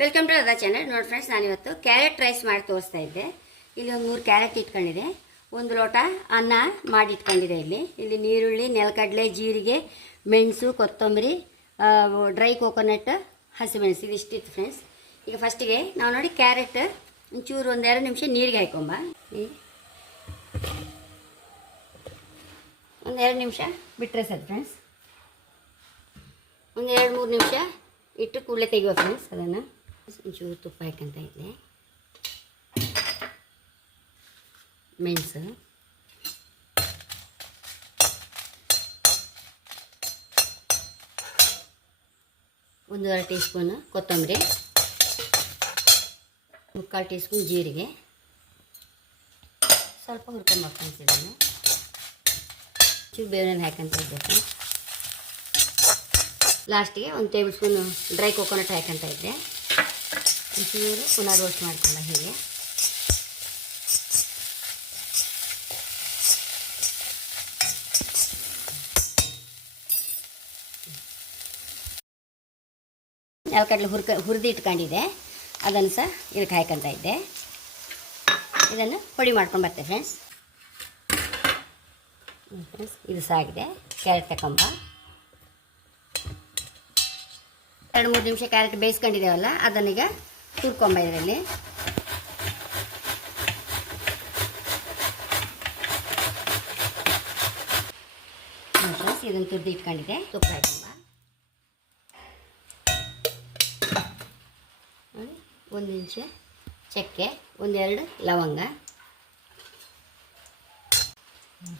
Welcome to other channel ನೋಡಿ friends ನಾನಿವತ್ತು carrot rice ಮಾಡಿ ತೋರಿಸ್ತಾ ಇದ್ದೆ. ಇಲ್ಲಿ ಒಂದು ಮೂರು ಕ್ಯಾರೆಟ್ ಇಟ್ಕೊಂಡಿದೆ. ಒಂದು ಲೋಟ ಅನ್ನ ಮಾಡಿ ಇಟ್ಕೊಂಡಿದೆ ಇಲ್ಲಿ. ಇಲ್ಲಿ ನೀರುಳ್ಳಿ ನೆಲಕಡಲೆ ಜೀರಿಗೆ, ಮೆಣಸು, ಕೊತ್ತಂಬರಿ ಡ್ರೈ ಕೋಕೋನಟ್ ಹಸಿಮೆಣಸು. ಇದಿಷ್ಟಿತ್ತು ಫ್ರೆಂಡ್ಸ್ ಈಗ ಫಸ್ಟಿಗೆ ನಾವು ನೋಡಿ ಕ್ಯಾರೆಟ್ ಒಂಚೂರು ಒಂದೆರಡು ನಿಮಿಷ ನೀರಿಗೆ ಹಾಕೊಂಬ. ಒಂದೆರಡು ನಿಮಿಷ ಬಿಟ್ಟರೆ ಸರ್ ಫ್ರೆಂಡ್ಸ್ ಒಂದೆರಡು ಮೂರು ನಿಮಿಷ ಇಟ್ಟು ಕೂಡಲೇ ತೆಗಿಯೋ ಫ್ರೆಂಡ್ಸ್ ಅದನ್ನು. ಒಂಚೂರು ತುಪ್ಪ ಹಾಕಂತ ಇದ್ದೆ ಮೆಣಸು ಒಂದೂವರೆ ಟೀ ಸ್ಪೂನು ಕೊತ್ತಂಬರಿ, ಮುಕ್ಕಾಲು ಟೀ ಸ್ಪೂನ್ ಜೀರಿಗೆ. ಸ್ವಲ್ಪ ಹುರ್ಕೊಂಡು ಇದನ್ನು. ಚೂರು ಬೇವಿನ ಹಾಕಂತ ಇದ್ದೆ ಲಾಸ್ಟಿಗೆ ಒಂದು ಟೇಬಲ್ ಸ್ಪೂನು ಡ್ರೈ ಕೊಕೊನಟ್ ಹಾಕಂತ ಇದ್ದೆ ಒಂಚೂರು ಪುನಃ ರೋಸ್ಟ್ ಮಾಡ್ಕೊಂಡ ಹೀಗೆ. ಕಡಲೆ ಹುರ್ಕ ಹುರಿದು ಇಟ್ಕೊಂಡಿದ್ದೆ, ಅದನ್ನು ಸಹ ಇದಕ್ಕೆ ಹಾಕೊಂತ ಇದ್ದೆ. ಇದನ್ನು ಪುಡಿ ಮಾಡ್ಕೊಂಡು ಬರ್ತೇವೆ ಫ್ರೆಂಡ್ಸ್ ಫ್ರೆಂಡ್ಸ್ ಇದು ಸಹ ಆಗಿದೆ. ಕ್ಯಾರೆಟ್ ತಗೊಂಬ ಎರಡು ಮೂರು ನಿಮಿಷ ಕ್ಯಾರೆಟ್ ಬೇಯಿಸ್ಕೊಂಡಿದ್ದೇವಲ್ಲ, ಅದನ್ನೀಗ ತುರ್ಕೊಂಬ ಇದರಲ್ಲಿ ಇದನ್ನು ತುರ್ದು ಇಟ್ಕೊಂಡಿದ್ದೆ. ತುಪ್ಪ ನೋಡಿ ಒಂದು ನಿಮಿಷ. ಚಕ್ಕೆ, ಒಂದೆರಡು ಲವಂಗ.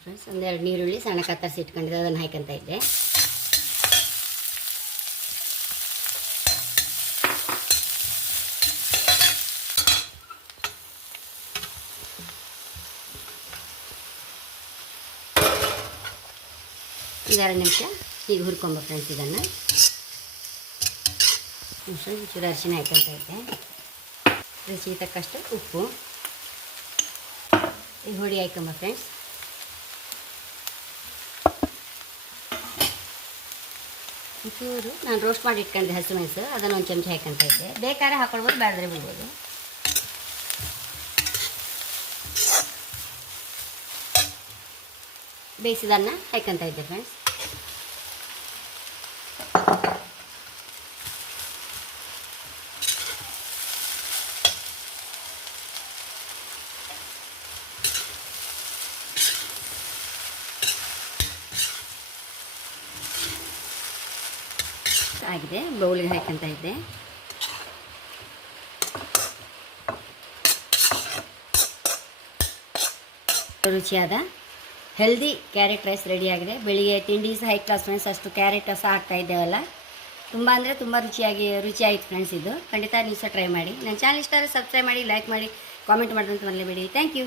ಫ್ರೆಂಡ್ಸ್ ಒಂದೆರಡು ನೀರುಳ್ಳಿ ಸಣ್ಣ ಕತ್ತರಿಸಿ ಇಟ್ಕೊಂಡಿದ್ದೆ, ಅದನ್ನು ಹಾಕಂತ ಇದ್ದೆ. ಒಂದೆರಡು ನಿಮಿಷ ಹೀಗೆ ಹುರ್ಕೊಂಬ ಫ್ರೆಂಡ್ಸ್ ಇದನ್ನು. ಫ್ರೆಂಡ್ಸ್ ಚೂರು ಅರಿಶಿನ ಹಾಕೊಂತ ಇದ್ದೆ. ರುಚಿಗೆ ತಕ್ಕಷ್ಟು ಉಪ್ಪು. ಈಗ ಹುಳಿ ಹಾಕೊಂಬ ಫ್ರೆಂಡ್ಸ್. ಚೂರು ನಾನು ರೋಸ್ಟ್ ಮಾಡಿ ಇಟ್ಕೊಂಡೆ ಹಸಿಮೆಣಸು ಅದನ್ನು ಒಂದು ಚಮಚ ಹಾಕೊಂತ ಇದ್ದೆ. ಬೇಕಾದ್ರೆ ಹಾಕೊಳ್ಬೋದು ಬೇಡದ್ರೆ ಬಿಡ್ಬೋದು. ಬೇಯಿಸಿದನ್ನ ಹಾಕಂತ ಇದ್ದೆ ಫ್ರೆಂಡ್ಸ್ ಆಗಿದೆ ಬೌಲಿಗೆ ಹಾಕಂತ ಇದ್ದೆ. ರುಚಿಯಾದ ಹೆಲ್ದಿ ಕ್ಯಾರೆಟ್ ರೈಸ್ ರೆಡಿಯಾಗಿದೆ ಬೆಳಿಗ್ಗೆ ತಿಂಡಿ ಸಹ ಹೈ ಕ್ಲಾಸ್ ಫ್ರೆಂಡ್ಸ್ ಅಷ್ಟು ಕ್ಯಾರೆಟ್ ಸಹ ಹಾಕ್ತಾ ಇದ್ದೇವಲ್ಲ. ತುಂಬ ಅಂದರೆ ತುಂಬ ರುಚಿಯಾಗಿ, ರುಚಿಯಾಯಿತು ಫ್ರೆಂಡ್ಸ್ ಇದು. ಖಂಡಿತ ನೀವು ಸಹ ಟ್ರೈ ಮಾಡಿ. ನನ್ನ ಚಾನಲ್ ಇಷ್ಟ ಆದರೆ ಸಬ್ಸ್ಕ್ರೈಬ್ ಮಾಡಿ ಲೈಕ್ ಮಾಡಿ ಕಾಮೆಂಟ್ ಮಾಡೋದಂತ ಮರಲೇಬೇಡಿ ಥ್ಯಾಂಕ್ ಯು